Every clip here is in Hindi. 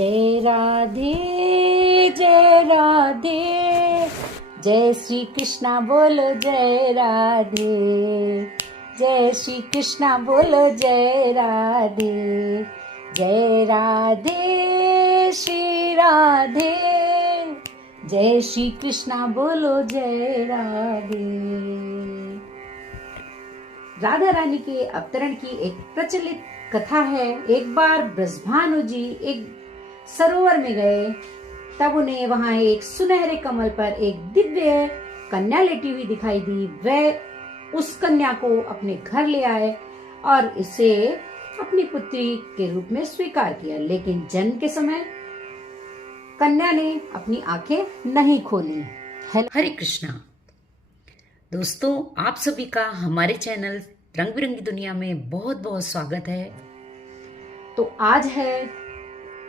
जय राधे जय राधे, जय श्री कृष्णा बोलो जय राधे, जय श्री कृष्णा बोलो जय राधे, जय राधे श्री राधे, जय श्री कृष्णा बोलो जय राधे। राधा रानी के अवतरण की एक प्रचलित कथा है। एक बार ब्रजभानु जी एक सरोवर में गए, तब उन्हें वहां एक सुनहरे कमल पर एक दिव्य कन्या लेटी हुई दिखाई दी। वह उस कन्या को अपने घर ले आए और इसे अपनी पुत्री के रूप में स्वीकार किया, लेकिन जन्म के समय कन्या ने अपनी आंखें नहीं खोली। हरे कृष्णा दोस्तों, आप सभी का हमारे चैनल रंग बिरंगी दुनिया में बहुत बहुत स्वागत है। तो आज है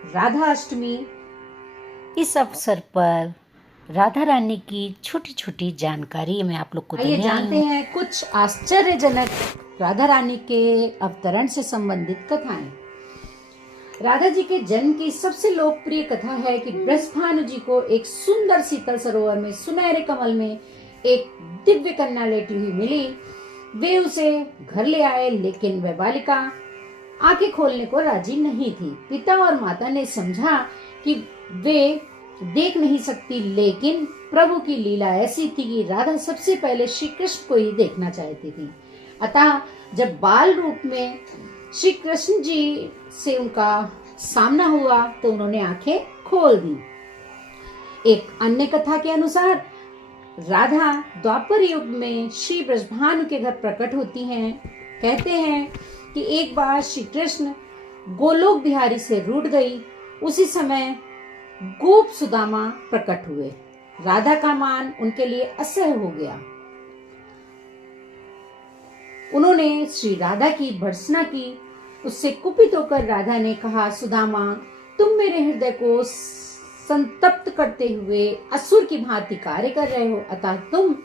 राधा अष्टमी। इस अवसर पर राधा रानी की छोटी छोटी जानकारी मैं आप लोग को देने जानते हैं कुछ आश्चर्यजनक राधा रानी के अवतरण से संबंधित कथाएं। राधा जी के जन्म की सबसे लोकप्रिय कथा है कि ब्रजभानु जी को एक सुंदर शीतल सरोवर में सुनहरे कमल में एक दिव्य कन्या लेटी हुई मिली। वे उसे घर ले आए, लेकिन वह बालिका आंखें खोलने को राजी नहीं थी। पिता और माता ने समझा कि वे देख नहीं सकती, लेकिन प्रभु की लीला ऐसी थी कि राधा सबसे पहले श्री कृष्ण को ही देखना चाहती थी। अतः जब बाल रूप में श्री कृष्ण जी से उनका सामना हुआ तो उन्होंने आंखें खोल दी। एक अन्य कथा के अनुसार राधा द्वापर युग में श्री ब्रजभानु के घर प्रकट होती हैं। कहते हैं कि एक बार श्री कृष्ण गोलोक बिहारी से रूठ गई। उसी समय गोप सुदामा प्रकट हुए। राधा का मान उनके लिए असह्य हो गया। उन्होंने श्री राधा की भर्त्सना की। उससे कुपित होकर राधा ने कहा, सुदामा, तुम मेरे हृदय को संतप्त करते हुए असुर की भांति कार्य कर रहे हो, अतः तुम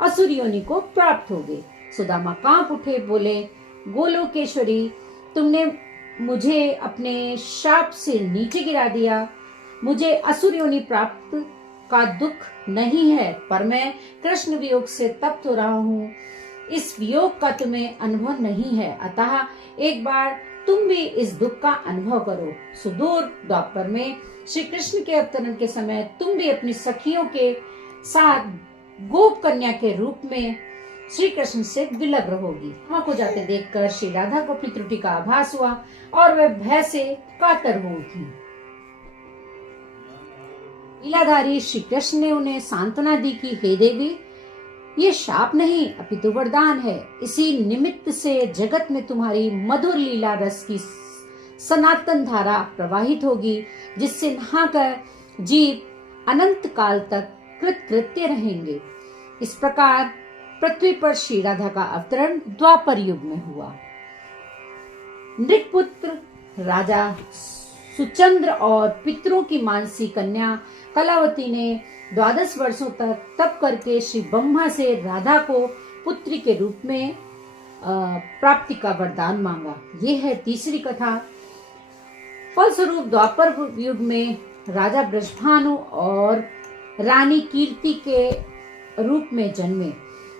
असुर योनि को प्राप्त होगे। सुदामा कांप उठे, बोले, गोलोकेश्वरी, तुमने मुझे अपने शाप से नीचे गिरा दिया। मुझे असुर योनि प्राप्त का दुख नहीं है, पर मैं कृष्ण वियोग से तप्त हो रहा हूँ। इस वियोग का तुम्हें अनुभव नहीं है, अतः एक बार तुम भी इस दुख का अनुभव करो। सुदूर द्वापर में श्री कृष्ण के अवतरण के समय तुम भी अपनी सखियों के साथ गोप कन्या के रूप में श्री कृष्ण से विलग रहोगी। मां को जाते देखकर श्री राधा को अपनी त्रुटि का आभास हुआ और वह भय से कातर हो उठी। लीलाधारी श्री कृष्ण ने उन्हें सांत्वना दी कि हे देवी, ये शाप नहीं अपितु वरदान है। इसी निमित्त से जगत में तुम्हारी मधुर लीला रस की सनातन धारा प्रवाहित होगी, जिससे नहाकर जीव अनंत काल तक कृतकृत्य रहेंगे। इस प्रकार पृथ्वी पर श्री राधा का अवतरण द्वापर युग में हुआ। नृपपुत्र राजा सुचंद्र और पितरों की मानसी कन्या कलावती ने 12 वर्षों तक तप करके श्री ब्रह्मा से राधा को पुत्री के रूप में प्राप्ति का वरदान मांगा। ये है तीसरी कथा। फलस्वरूप द्वापर युग में राजा ब्रजभानु और रानी कीर्ति के रूप में जन्मे।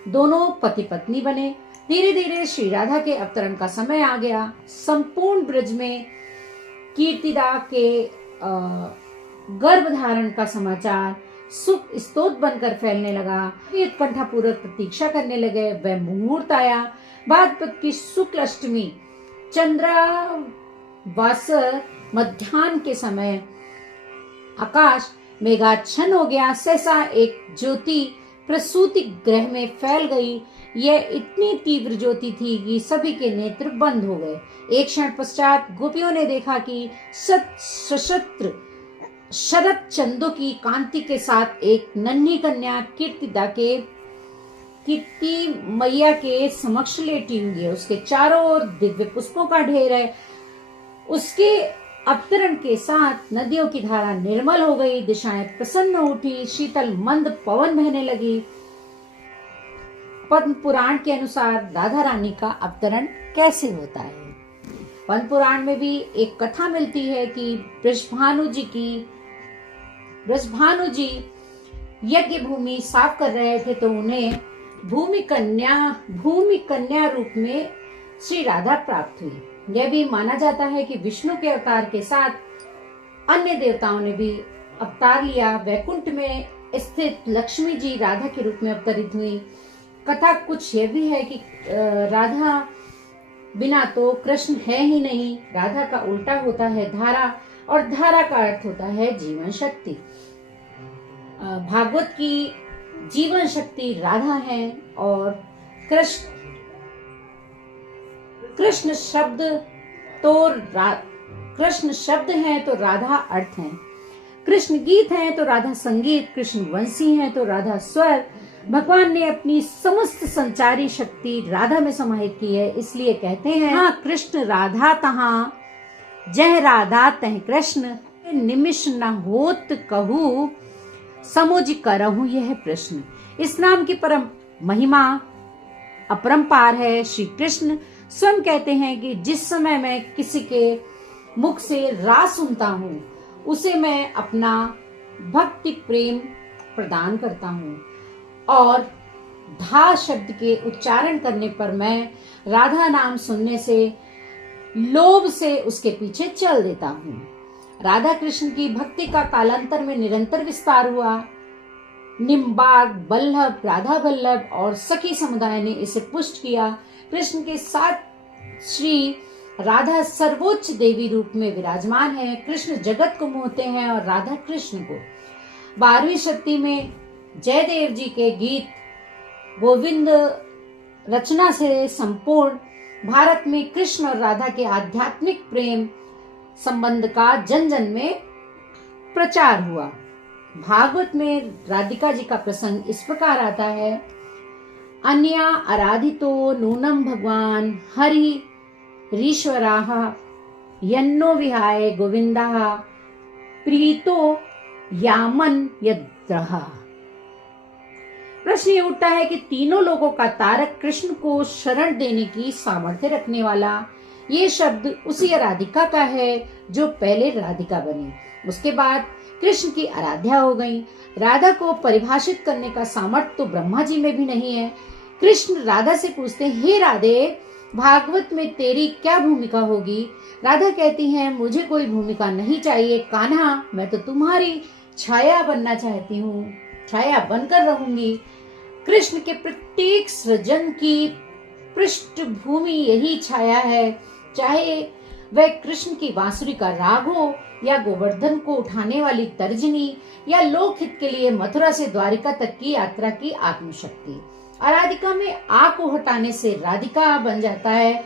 दोनों पति पत्नी बने। धीरे धीरे श्री राधा के अवतरण का समय आ गया। संपूर्ण ब्रज में कीर्तिदा के गर्भ धारण का समाचार सुख स्तोत बनकर फैलने लगा। वे उत्कंठा पूर्वक प्रतीक्षा करने लगे। वह मुहूर्त आया। भाद्रपद की शुक्ल अष्टमी चंद्रावासर मध्याह्न के समय आकाश मेघाच्छन्न हो गया। सहसा एक ज्योति प्रसूति ग्रह में फैल गई। यह इतनी तीव्र ज्योति थी कि सभी के नेत्र बंद हो गए। एक क्षण पश्चात गोपियों ने देखा कि सशस्त्र शरद चंदों की कांति के साथ एक नन्ही कन्या कीर्ति मैया के समक्ष लेटी हुई है। उसके चारों ओर दिव्य पुष्पों का ढेर है। उसके अवतरण के साथ नदियों की धारा निर्मल हो गई। दिशाएं प्रसन्न उठी। शीतल मंद पवन बहने लगी। पद्म पुराण के अनुसार राधा रानी का अवतरण कैसे होता है? पद्म पुराण में भी एक कथा मिलती है कि वृषभानु जी यज्ञ भूमि साफ कर रहे थे, तो उन्हें भूमि कन्या रूप में श्री राधा प्राप्त हुई। यह भी माना जाता है कि विष्णु के अवतार के साथ अन्य देवताओं ने भी अवतार लिया। वैकुंठ में स्थित लक्ष्मी जी राधा के रूप में अवतरित हुई। कथा कुछ यह भी है कि राधा बिना तो कृष्ण है ही नहीं। राधा का उल्टा होता है धारा, और धारा का अर्थ होता है जीवन शक्ति। भागवत की जीवन शक्ति राधा है, और कृष्ण शब्द है तो राधा अर्थ है। कृष्ण गीत है तो राधा संगीत, कृष्ण वंशी है तो राधा स्वर। भगवान ने अपनी समस्त संचारी शक्ति राधा में समाहित की है, इसलिए कहते हैं हाँ कृष्ण राधा तहाँ, जय राधा तह कृष्ण, निमिष न होत कहू, समोज करहूं यह प्रश्न। इस नाम की परम महिमा अपरंपार है। श्री कृष्ण स्वयं कहते हैं कि जिस समय मैं किसी के मुख से रास सुनता हूँ, उसे मैं अपना भक्ति प्रेम प्रदान करता हूँ, और धा शब्द के उच्चारण करने पर मैं राधा नाम सुनने से लोभ से उसके पीछे चल देता हूँ। राधा कृष्ण की भक्ति का कालांतर में निरंतर विस्तार हुआ। निम्बार्क, बल्लभ, राधा बल्लभ और सखी समुदाय ने इसे पुष्ट किया। कृष्ण के साथ श्री राधा सर्वोच्च देवी रूप में विराजमान है। कृष्ण जगत को मोहते हैं और राधा कृष्ण को। 12वीं शती में जयदेव जी के गीत गोविंद रचना से संपूर्ण भारत में कृष्ण और राधा के आध्यात्मिक प्रेम संबंध का जन जन में प्रचार हुआ। भागवत में राधिका जी का प्रसंग इस प्रकार आता है। अन्या आराधितो नूनम भगवान हरि रीश्वराः यन्नो विहाय गोविंदाः प्रीतो यामन यद्रः। प्रश्न ये उठता है कि तीनों लोगों का तारक, कृष्ण को शरण देने की सामर्थ्य रखने वाला, ये शब्द उसी राधिका का है जो पहले राधिका बनी, उसके बाद कृष्ण की आराध्या हो गई। राधा को परिभाषित करने का सामर्थ्य तो ब्रह्मा जी में भी नहीं है। कृष्ण राधा से पूछते हैं, हे राधे, भागवत में तेरी क्या भूमिका होगी? राधा कहती है, मुझे कोई भूमिका नहीं चाहिए कान्हा, मैं तो तुम्हारी छाया बनना चाहती हूँ, छाया बनकर रहूंगी। कृष्ण के प्रत्येक सृजन की पृष्ठभूमि यही छाया है, चाहे वह कृष्ण की बांसुरी का राग हो, या गोवर्धन को उठाने वाली तर्जनी, या लोकहित के लिए मथुरा से द्वारिका तक की यात्रा की आत्मशक्ति। आराधिका में आ को हटाने से राधिका बन जाता है।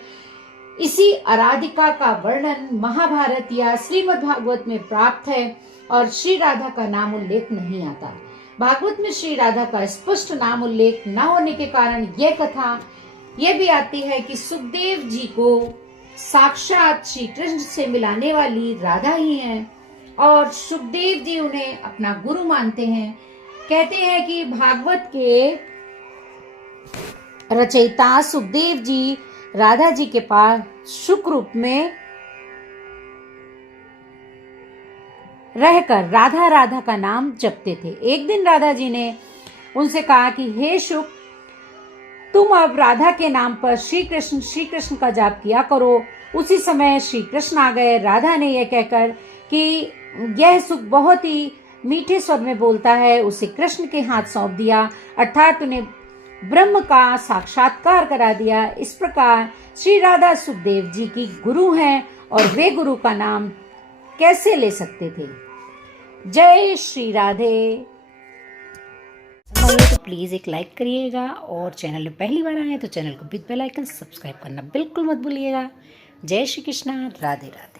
इसी आराधिका का वर्णन महाभारत या श्रीमद् भागवत में प्राप्त है, और श्री राधा का नाम उल्लेख नहीं आता। भागवत में श्री राधा का स्पष्ट नाम उल्लेख न होने के कारण यह कथा यह भी आती है कि सुखदेव जी को साक्षात श्री कृष्ण से मिलाने वाली राधा ही हैं, और सुखदेव जी उन्हें अपना गुरु मानते हैं। कहते हैं कि भागवत के रचयिता सुखदेव जी राधा जी के पास शुक रूप में रहकर राधा राधा का नाम जपते थे। एक दिन राधा जी ने उनसे कहा कि हे शुक, तुम अब राधा के नाम पर श्री कृष्ण का जाप किया करो। उसी समय श्री कृष्ण आ गए। राधा ने यह कहकर कि यह सुख बहुत ही मीठे स्वर में बोलता है, उसे कृष्ण के हाथ सौंप दिया, अर्थात उन्हें ब्रह्म का साक्षात्कार करा दिया। इस प्रकार श्री राधा सुखदेव जी की गुरु हैं, और वे गुरु का नाम कैसे ले सकते थे? जय श्री राधे। तो प्लीज़ एक लाइक करिएगा, और चैनल में पहली बार आए तो चैनल को विद बेल आइकन सब्सक्राइब करना बिल्कुल मत भूलिएगा। जय श्री कृष्णा, राधे राधे।